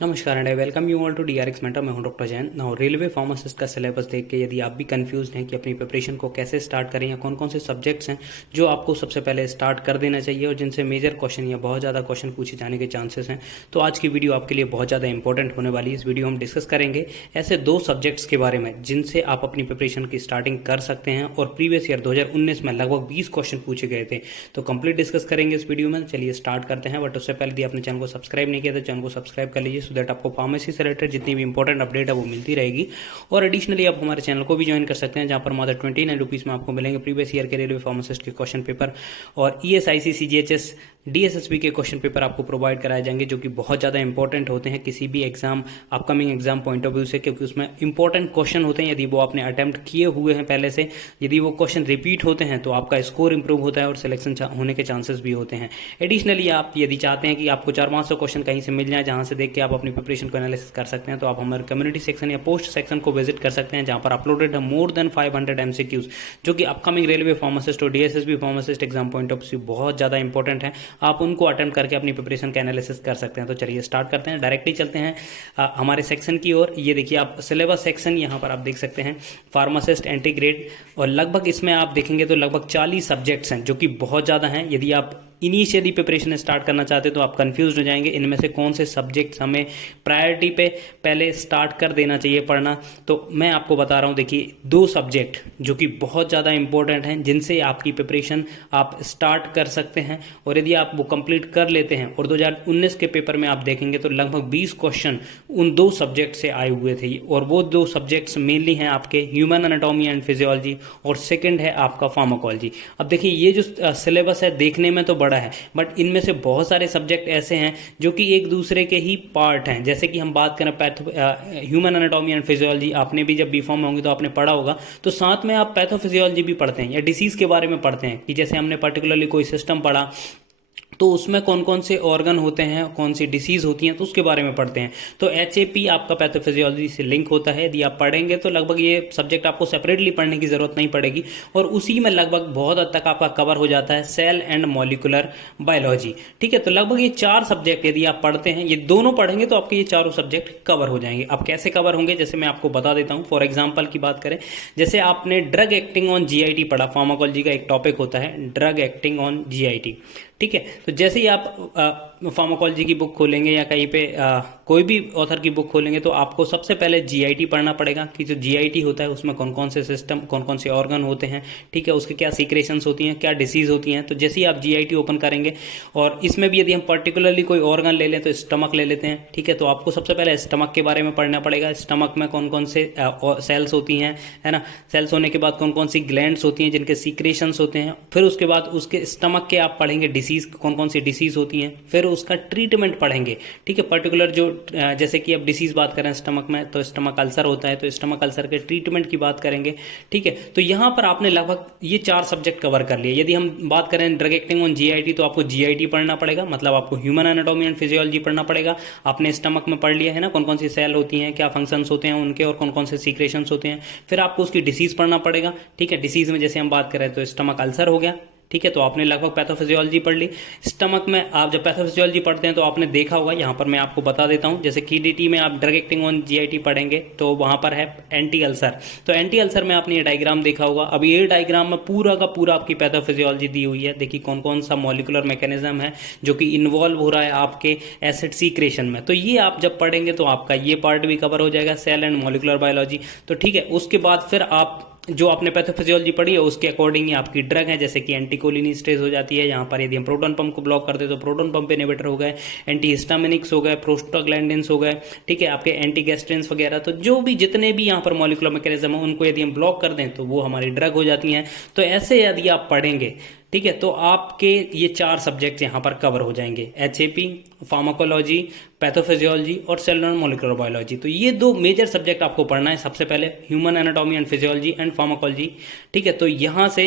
नमस्कार and I welcome you all to DRX mentor. मैं हूं doctor Jain. Now railway pharmacist का सिलेबस देख के यदि आप भी कंफ्यूज हैं कि अपनी प्रिपरेशन को कैसे स्टार्ट करें या कौन कौन से सब्जेक्ट्स हैं जो आपको सबसे पहले स्टार्ट कर देना चाहिए और जिनसे मेजर क्वेश्चन या बहुत ज़्यादा क्वेश्चन पूछे जाने के चांसेस हैं, तो आज की वीडियो आपके लिए बहुत ज़्यादा इंपॉर्टेंट होने वाली है। इस वीडियो हम डिस्कस करेंगे ऐसे दो सब्जेक्ट्स के बारे में जिनसे आप अपनी प्रिपरेशन की स्टार्टिंग कर सकते हैं और प्रीवियस ईयर 2019 में लगभग 20 क्वेश्चन पूछे गए थे। तो कंप्लीट डिस्कस करेंगे इस वीडियो में। चलिए स्टार्ट करते हैं। बट उससे पहले यदि आपने चैनल को सब्सक्राइब नहीं किया तो चैनल को सब्सक्राइब कर लीजिए, सो दैट आपको फार्मेसी से रिलेटेड जितनी भी इंपॉर्टेंट अपडेट है वो मिलती रहेगी। और एडिशनली आप हमारे चैनल को भी ज्वाइन कर सकते हैं, जहां पर मात्र 29 रुपीज़ में आपको मिलेंगे प्रीवियस ईयर के रेलवे फार्मासिस्ट के क्वेश्चन पेपर और ईएसआईसी सीजीएचएस डीएसएसबी के क्वेश्चन पेपर आपको प्रोवाइड कराए जाएंगे, जो कि बहुत ज़्यादा इंपॉर्टेंट होते हैं किसी भी exam upcoming exam point of view से, क्योंकि उसमें इंपॉर्टेंट क्वेश्चन होते हैं। यदि वो आपने अटेम्प्ट किए हुए हैं पहले से, यदि वो क्वेश्चन रिपीट होते हैं तो आपका स्कोर इंप्रूव होता है और सिलेक्शन होने के चांसेस भी होते हैं। एडिशनली आप यदि चाहते हैं कि आपको 400-500 क्वेश्चन कहीं से मिल जाए जहां से देख के आप अपनी प्रिपरेशन को एनालिसिस कर सकते हैं, तो आप हमारे कम्युनिटी सेक्शन या पोस्ट सेक्शन को विजिट कर सकते हैं, जहां पर अपलोडेड है मोर देन 500 एमसीक्यूज, जो कि अपकमिंग रेलवे फार्मासिस्ट और DSSB pharmacist exam point of view बहुत ज़्यादा इंपॉर्टेंट है। आप उनको अटेम्प्ट करके अपनी प्रिपरेशन का एनालिसिस कर सकते हैं। तो चलिए स्टार्ट करते हैं, डायरेक्टली चलते हैं हमारे सेक्शन की ओर। ये देखिए आप सिलेबस सेक्शन यहाँ पर आप देख सकते हैं, फार्मासिस्ट एंटीग्रेड, और लगभग इसमें आप देखेंगे तो लगभग 40 सब्जेक्ट्स हैं, जो कि बहुत ज़्यादा हैं। यदि आप इनिशियली प्रिपरेशन स्टार्ट करना चाहते हैं तो आप कंफ्यूज हो जाएंगे इनमें से कौन से सब्जेक्ट्स हमें प्रायोरिटी पे पहले स्टार्ट कर देना चाहिए पढ़ना। तो मैं आपको बता रहा हूं, देखिए दो सब्जेक्ट जो कि बहुत ज़्यादा इंपॉर्टेंट हैं, जिनसे आपकी प्रिपरेशन आप स्टार्ट कर सकते हैं, और यदि आप वो कंप्लीट कर लेते हैं और 2019 के पेपर में आप देखेंगे तो लगभग 20 क्वेश्चन उन दो सब्जेक्ट से आए हुए थे। और वो दो सब्जेक्ट्स मेनली हैं आपके ह्यूमन एनाटॉमी एंड फिजियोलॉजी, और सेकेंड है आपका फार्माकोलॉजी। अब देखिए ये जो सिलेबस है देखने में तो बड़ा है, बट इनमें से बहुत सारे सब्जेक्ट ऐसे हैं जो कि एक दूसरे के ही पार्ट हैं। जैसे कि हम बात करें ह्यूमन एनाटॉमी एंड फिजियोलॉजी, आपने भी जब बीफॉर्म में होंगे तो आपने पढ़ा होगा, तो साथ में आप पैथोफिजियोलॉजी भी पढ़ते हैं या डिसीज के बारे में पढ़ते हैं, कि जैसे हमने पर्टिकुलरली कोई सिस्टम पढ़ा तो उसमें कौन कौन से ऑर्गन होते हैं, कौन सी डिसीज होती हैं, तो उसके बारे में पढ़ते हैं। तो एचएपी आपका पैथोफिजियोलॉजी से लिंक होता है। यदि आप पढ़ेंगे तो लगभग ये सब्जेक्ट आपको सेपरेटली पढ़ने की जरूरत नहीं पड़ेगी, और उसी में लगभग बहुत हद तक आपका कवर हो जाता है सेल एंड मॉलिकुलर बायोलॉजी। ठीक है, तो लगभग ये 4 सब्जेक्ट यदि आप पढ़ते हैं, ये दोनों पढ़ेंगे तो आपके ये चारों सब्जेक्ट कवर हो जाएंगे। अब कैसे कवर होंगे, जैसे मैं आपको बता देता हूँ। फॉर एग्जाम्पल की बात करें, जैसे आपने ड्रग एक्टिंग ऑन जीआईटी पढ़ा, फार्माकोलॉजी का एक टॉपिक होता है ड्रग एक्टिंग ऑन जीआईटी। ठीक है, तो जैसे ही आप फार्माकोलॉजी की बुक खोलेंगे या कहीं पे कोई भी ऑथर की बुक खोलेंगे तो आपको सबसे पहले जीआईटी पढ़ना पड़ेगा, कि जो जीआईटी होता है उसमें कौन कौन से सिस्टम, कौन कौन से ऑर्गन होते हैं, ठीक है, उसके क्या सीक्रेशंस होती हैं, क्या डिसीज होती हैं। तो जैसे ही आप जीआईटी ओपन करेंगे, और इसमें भी यदि हम पर्टिकुलरली कोई ऑर्गन ले लें तो स्टमक ले लेते हैं। ठीक है, तो आपको सबसे पहले स्टमक के बारे में पढ़ना पड़ेगा। स्टमक में कौन कौन से सेल्स होती हैं, है ना। सेल्स होने के बाद कौन कौन सी ग्लैंड्स होती हैं जिनके सीक्रेशंस होते हैं। फिर उसके बाद उसके स्टमक के आप पढ़ेंगे डिसीज, कौन कौन सी डिसीज होती हैं। फिर उसका ट्रीटमेंट पढ़ेंगे। ठीक है, पर्टिकुलर जो जैसे कि अब डिसीज बात करें स्टमक में, तो स्टमक अल्सर होता है, तो स्टमक अल्सर के ट्रीटमेंट की बात करेंगे। ठीक है, तो यहां पर आपने लगभग ये 4 सब्जेक्ट कवर कर लिए। यदि हम बात करें ड्रग एक्टिंग ऑन जीआईटी, तो आपको जीआईटी पढ़ना पड़ेगा, मतलब आपको ह्यूमन एनाटॉमी एंड फिजियोलॉजी पढ़ना पड़ेगा। आपने स्टमक में पढ़ लिया है ना, कौन कौन सी सेल होती हैं, क्या फंक्शंस होते हैं उनके, और कौन कौन से सीक्रेशंस होते हैं। फिर आपको उसकी डिसीज पढ़ना पड़ेगा। ठीक है, डिसीज में जैसे हम बात करें तो स्टमक अल्सर हो गया। ठीक है, तो आपने लगभग पैथोफिजियोलॉजी पढ़ ली। स्टमक में आप जब पैथोफिजियोलॉजी पढ़ते हैं तो आपने देखा होगा, यहाँ पर मैं आपको बता देता हूँ, जैसे कीडीटी में आप ड्रग एक्टिंग ऑन जीआईटी पढ़ेंगे तो वहां पर है एंटी अल्सर। तो एंटी अल्सर में आपने ये डायग्राम देखा होगा। अब ये डायग्राम में पूरा का पूरा आपकी पैथोफिजियोलॉजी दी हुई है। देखिए कौन कौन सा मॉलिकुलर मैकेनिज्म है जो कि इन्वॉल्व हो रहा है आपके एसिड सीक्रेशन में। तो ये आप जब पढ़ेंगे तो आपका ये पार्ट भी कवर हो जाएगा, सेल एंड मॉलिकुलर बायोलॉजी। तो ठीक है, उसके बाद फिर आप जो आपने पैथोफिजियोलॉजी पढ़ी है उसके अकॉर्डिंग ही आपकी ड्रग है, जैसे कि एंटीकोलिनिस्टेज हो जाती है। यहाँ पर यदि हम प्रोटॉन पंप को ब्लॉक करते तो प्रोटॉन पंप इनहिबिटर हो गए, एंटीहिस्टामिनिक्स हो गए, प्रोस्टाग्लैंडिन्स हो गए। ठीक है, आपके एंटीगैस्ट्रिन्स वगैरह, तो जो भी जितने भी यहाँ पर मॉलिकुलर मैकेनिज्म है उनको यदि हम ब्लॉक कर दें तो वो हमारी ड्रग हो जाती हैं। तो ऐसे यदि आप पढ़ेंगे, ठीक है, तो आपके ये 4 सब्जेक्ट यहाँ पर कवर हो जाएंगे, एचएपी, फार्माकोलॉजी, पैथोफिजियोलॉजी और सेलुलर मॉलिक्यूलर बायोलॉजी। तो ये 2 मेजर सब्जेक्ट आपको पढ़ना है। सबसे पहले human anatomy and physiology and pharmacology. ठीक है, तो यहाँ से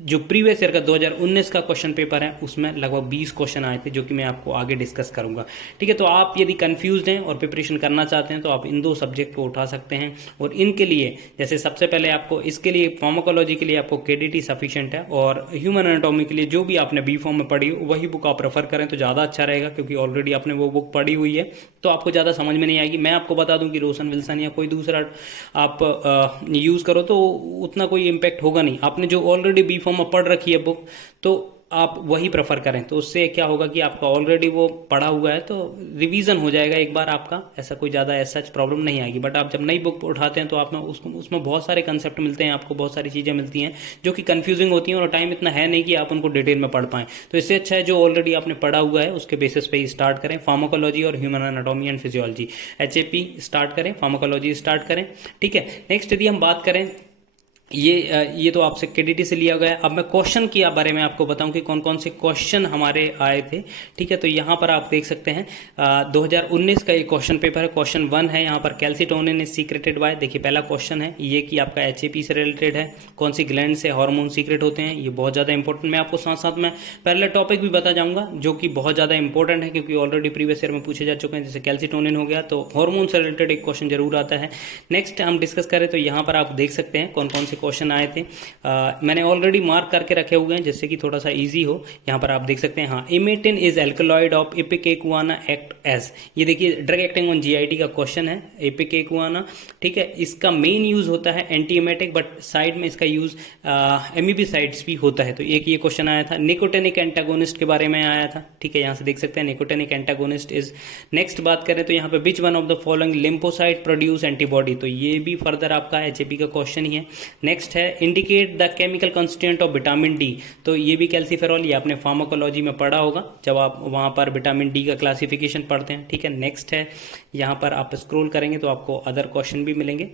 जो प्रीवियस ईयर का 2019 का क्वेश्चन पेपर है उसमें लगभग 20 क्वेश्चन आए थे, जो कि मैं आपको आगे डिस्कस करूंगा। ठीक है, तो आप यदि कंफ्यूज हैं और प्रिपरेशन करना चाहते हैं तो आप इन दो सब्जेक्ट को उठा सकते हैं। और इनके लिए जैसे सबसे पहले आपको इसके लिए फार्माकोलॉजी के लिए आपको केडीटी सफिशिएंट है, और ह्यूमन एनाटॉमी के लिए जो भी आपने बी फॉर्म में पढ़ी वही बुक आप रेफर करें तो ज़्यादा अच्छा रहेगा, क्योंकि ऑलरेडी आपने वो बुक पढ़ी हुई है तो आपको ज़्यादा समझ में नहीं आएगी। मैं आपको बता दूं कि रोशन विल्सन या कोई दूसरा आप यूज़ करो तो उतना कोई इम्पैक्ट होगा नहीं। आपने जो ऑलरेडी बी फॉर्म में पढ़ रखी है बुक तो आप वही प्रेफर करें, तो उससे क्या होगा कि आपका ऑलरेडी वो पढ़ा हुआ है तो रिवीजन हो जाएगा एक बार आपका, ऐसा कोई ज़्यादा ऐसा प्रॉब्लम नहीं आएगी। बट आप जब नई बुक उठाते हैं तो आप में उसमें बहुत सारे कंसेप्ट मिलते हैं, आपको बहुत सारी चीज़ें मिलती हैं जो कि कंफ्यूजिंग होती हैं और टाइम इतना है नहीं कि आप उनको डिटेल में पढ़ पाएं। तो इससे अच्छा है जो ऑलरेडी आपने पढ़ा हुआ है उसके बेसिस पे ही स्टार्ट करें, फार्माकोलॉजी और human anatomy and physiology, HAP start करें, फार्माकोलॉजी स्टार्ट करें। ठीक है, नेक्स्ट यदि हम बात करें, ये तो आपसे केडीटी से लिया गया। अब मैं क्वेश्चन के बारे में आपको बताऊं कि कौन कौन से क्वेश्चन हमारे आए थे। ठीक है, तो यहाँ पर आप देख सकते हैं 2019 का ये क्वेश्चन पेपर है। क्वेश्चन 1 है यहाँ पर, कैल्सिटोनिन इज सीक्रेटेड बाय। देखिए पहला क्वेश्चन है ये कि आपका एचएपी से रिलेटेड है, कौन सी ग्लैंड से हार्मोन सीक्रेट होते हैं, ये बहुत ज़्यादा इंपॉर्टेंट। मैं आपको साथ साथ में पहले टॉपिक भी बता जाऊंगा जो कि बहुत ज़्यादा इंपॉर्टेंट है, क्योंकि ऑलरेडी प्रीवियस ईयर में पूछे जा चुके हैं। जैसे कैल्सिटोनिन हो गया तो हार्मोन से रिलेटेड एक क्वेश्चन जरूर आता है। नेक्स्ट हम डिस्कस करें तो यहाँ पर आप देख सकते हैं कौन कौन से क्वेश्चन आए थे। मैंने ऑलरेडी मार्क करके रखे हुए हैं जिससे कि थोड़ा सा इजी हो। यहाँ पर आप देख सकते हैं, हाँ, emetine is alkaloid of ipecacuanha act as. ये देखिए ड्रग एक्टिंग ऑन जीआईटी का क्वेश्चन है, इपिकेकुआना। ठीक है, इसका मेन यूज होता है एंटीएमेटिक, बट साइड में इसका यूज एमीबिसाइड्स भी होता है। तो एक ये क्वेश्चन आया था। निकोटेनिक एंटागोनिस्ट के बारे में आया था। ठीक है, यहाँ से देख सकते हैं निकोटेनिक एंटागोनिस्ट इज। नेक्स्ट बात करें तो यहाँ पे which one of the following lymphocyte produce antibody, तो ये भी फर्दर आपका एचएपी का क्वेश्चन ही है। नेक्स्ट है indicate the chemical constituent of vitamin D, तो ये भी कैल्सीफेरॉल, ये आपने फार्माकोलॉजी में पढ़ा होगा जब आप वहां पर विटामिन डी का क्लासिफिकेशन पढ़ते हैं। ठीक है, नेक्स्ट है यहां पर आप स्क्रॉल करेंगे तो आपको अदर क्वेश्चन भी मिलेंगे।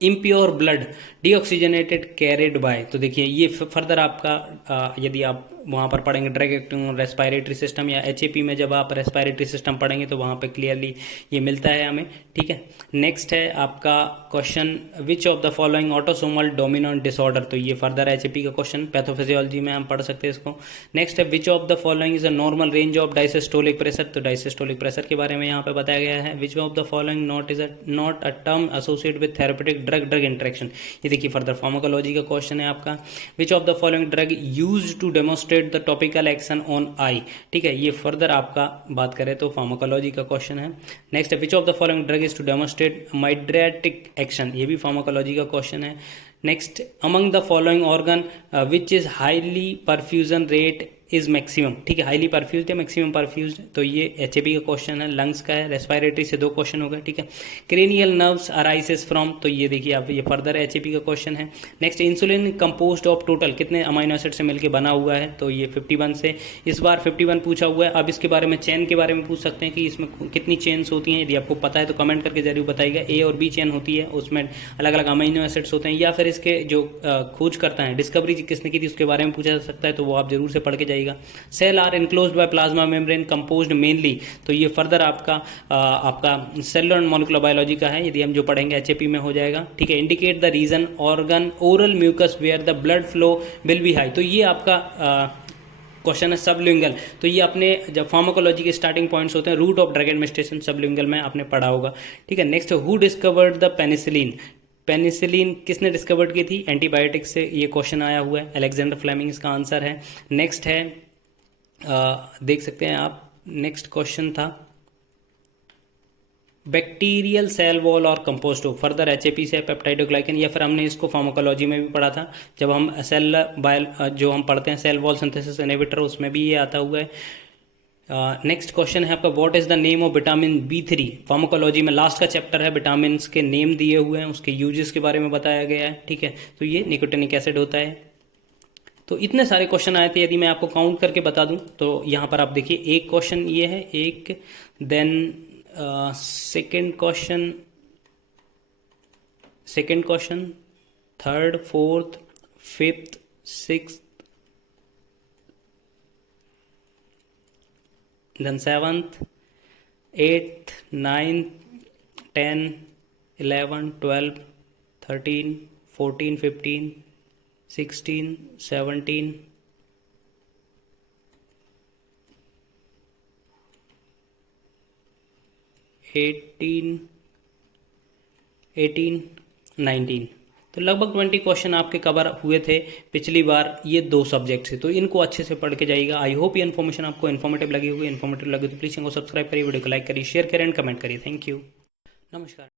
Impure blood deoxygenated carried by, तो देखिए ये फर्दर आपका यदि आप वहाँ पर पढ़ेंगे ड्रग एक्टिंग रेस्पायरेटरी सिस्टम, या एचएपी में जब आप रेस्पायरेटरी सिस्टम पढ़ेंगे तो वहाँ पे क्लियरली ये मिलता है हमें। ठीक है, नेक्स्ट है आपका question which of the following autosomal dominant disorder, तो ये फर्दर एचएपी का क्वेश्चन, पैथोफिजियोलॉजी में हम पढ़ सकते हैं इसको। नेक्स्ट है which of the following is a normal range of diastolic pressure, तो डायसिस्टोलिक प्रेशर के बारे में यहाँ पे बताया गया है। Which of the following not a term associated with therapeutic drug interaction, ये देखिए फर्दर फार्माकोलॉजी का क्वेश्चन है आपका। विच of the following drug used to demonstrate the topical action on eye, ठीक है, ये फर्दर आपका बात करें तो फार्माकोलॉजी का क्वेश्चन है। नेक्स्ट है which of the following drug is to demonstrate mydriatic action, ये भी फार्माकोलॉजी का क्वेश्चन है। Next among the following organ which is highly perfusion rate is maximum, ठीक है, हाईली परफ्यूज्ड या मैक्सिमम परफ्यूज्ड, तो ये एचएपी का क्वेश्चन है। लंग्स का है, रेस्पिरेटरी से 2 क्वेश्चन हो गए। ठीक है, क्रेनियल नर्व्स अराइसेस फ्रॉम, तो ये देखिए आप ये फर्दर एचएपी का क्वेश्चन है। Next insulin composed of total कितने अमाइनो एसिड से मिलकर बना हुआ है, तो ये 51 से, इस बार 51 पूछा हुआ है। अब इसके बारे में चेन के बारे में पूछ सकते हैं कि इसमें कितनी चेन्स होती हैं, यदि आपको पता है तो कमेंट करके जरूर बताइएगा। ए और बी चेन होती है, उसमें अलग अलग अमाइनो एसिड्स होते हैं, या फिर इसके जो खोज करता है डिस्कवरी किसने की थी उसके बारे में पूछा जा सकता है, तो वो आप जरूर से पढ़ के जाइएगा। Cell are enclosed by plasma membrane composed mainly, तो ये फर्दर आपका सेलुलर मॉलिक्यूलर बायोलॉजी का है, यदि हम जो पढ़ेंगे एचएपी में हो जाएगा। ठीक है, indicate the region organ oral mucus where the blood flow will be high, तो ये आपका क्वेश्चन है सबलिंगल, तो ये अपने जब फार्माकोलॉजी के स्टार्टिंग पॉइंट्स होते हैं, root of drug administration sublingual में आपने पढ़ा होगा। ठीक है, next who discovered the penicillin, penicillin किसने डिस्कवर्ड की थी, एंटीबायोटिक से, ये क्वेश्चन आया हुआ है, अलेक्जेंडर फ्लेमिंग इसका आंसर है। नेक्स्ट है देख सकते हैं आप, नेक्स्ट क्वेश्चन था बैक्टीरियल सेल वॉल और कंपोस्ट हो, फर्दर एचएपी से पेप्टाइडोग्लाइकन, या फिर हमने इसको फार्माकोलॉजी में भी पढ़ा था जब हम सेल जो हम पढ़ते हैं सेल वॉल सिंथेसिस इनहिबिटर, उसमें भी ये आता हुआ है। नेक्स्ट क्वेश्चन है आपका what is the name of vitamin B3, pharmacology में लास्ट का चैप्टर है, विटामिन के नेम दिए हुए हैं, उसके यूजेस के बारे में बताया गया है। ठीक है, तो ये निकोटिनिक एसिड होता है। तो इतने सारे क्वेश्चन आए थे, यदि मैं आपको काउंट करके बता दूं तो यहाँ पर आप देखिए एक क्वेश्चन ये है, एक then second question, third, fourth, fifth, sixth, then 7th, 8th, 9th, 10, 11, 12, 13, 14, 15, 16, 17, 18, 18, 19। तो लगभग 20 क्वेश्चन आपके कवर हुए थे पिछली बार, ये 2 सब्जेक्ट से। तो इनको अच्छे से पढ़ के जाइएगा। आई होप ये इन्फॉर्मेशन आपको इन्फॉर्मेटिव लगी होगी। इन्फॉर्मेटिव लगी तो प्लीज़ इनको सब्सक्राइब करिए, वीडियो को लाइक करिए, शेयर करें एंड कमेंट करिए। Thank you. नमस्कार।